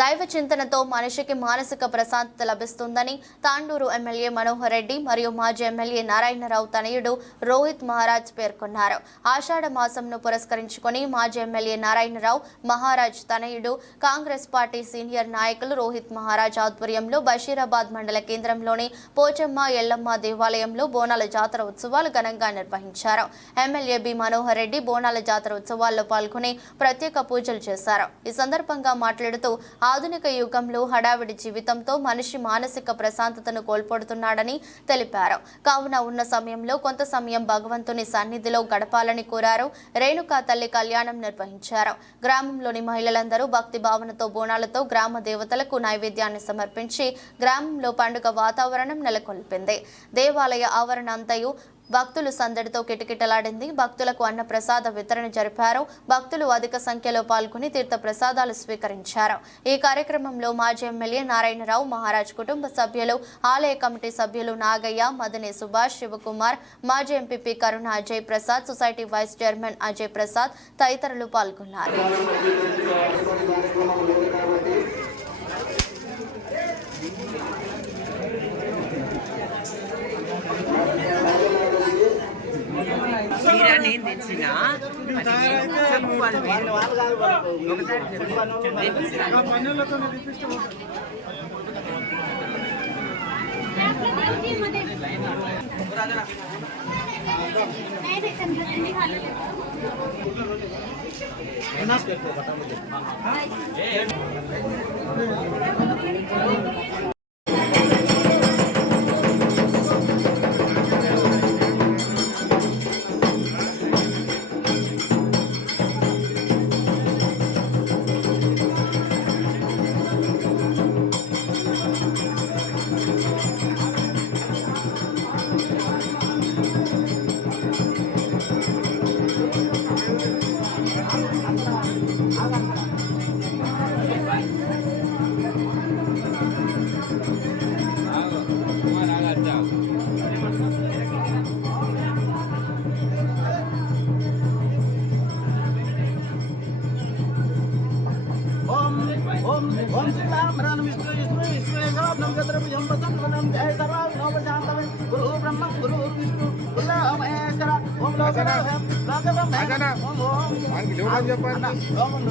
దైవ చింతనతో మనిషికి మానసిక ప్రశాంతత లభిస్తుందని తాండూరు ఎమ్మెల్యే మనోహర్ రెడ్డి మరియు మాజీ ఎమ్మెల్యే నారాయణరావు తనయుడు రోహిత్ మహారాజ్ పేర్కొన్నారు. ఆషాఢ మాసంను పురస్కరించుకొని మాజీ ఎమ్మెల్యే నారాయణరావు మహారాజ్ తనయుడు కాంగ్రెస్ పార్టీ సీనియర్ నాయకులు రోహిత్ మహారాజ్ ఆధ్వర్యంలో బషీరాబాద్ మండల కేంద్రంలోని పోచమ్మ ఎల్లమ్మ దేవాలయంలో బోనాల జాతర ఉత్సవాలు ఘనంగా నిర్వహించారు. ఎమ్మెల్యే బి మనోహర్ రెడ్డి బోనాల జాతర ఉత్సవాల్లో పాల్గొని ప్రత్యేక పూజలు చేశారు. ఈ సందర్భంగా మాట్లాడుతూ ఆధునిక యుగంలో హడావిడి జీవితంతో మనిషి మానసిక ప్రశాంతతను కోల్పోతున్నాడని తెలిపారు. కావున ఉన్న సమయంలో కొంత సమయం భగవంతుని సన్నిధిలో గడపాలని కోరారు. రేణుకా తల్లి కళ్యాణం నిర్వహించారు. గ్రామంలోని మహిళలందరూ భక్తి భావనతో బోనాలతో గ్రామ దేవతలకు నైవేద్యాన్ని సమర్పించి గ్రామంలో పండుగ వాతావరణం నెలకొల్పింది. దేవాలయ ఆవరణ అంతయు భక్తులు సందడితో కిటకిటలాడింది. భక్తులకు అన్న ప్రసాద వితరణ జరిపారు. భక్తులు అధిక సంఖ్యలో పాల్గొని తీర్థ ప్రసాదాలు స్వీకరించారు. ఈ కార్యక్రమంలో మాజీ ఎమ్మెల్యే నారాయణరావు మహారాజ్ కుటుంబ సభ్యులు, ఆలయ కమిటీ సభ్యులు నాగయ్య, మదనే సుభాష్, శివకుమార్, మాజీ MPP Karuna Ajay Prasad, society vice chairman Ajay Prasad తదితరులు పాల్గొన్నారు. నేను తెచ్చిన ओम श्री राम राम विष्णु विष्णु विष्णु नवगत्रभुजं वसंतवनं जय सर्वं नवजातवं गुरु ब्रह्म गुरु विष्णु गुरु महेश्वर ओम लोकब्रह्म ओम ओम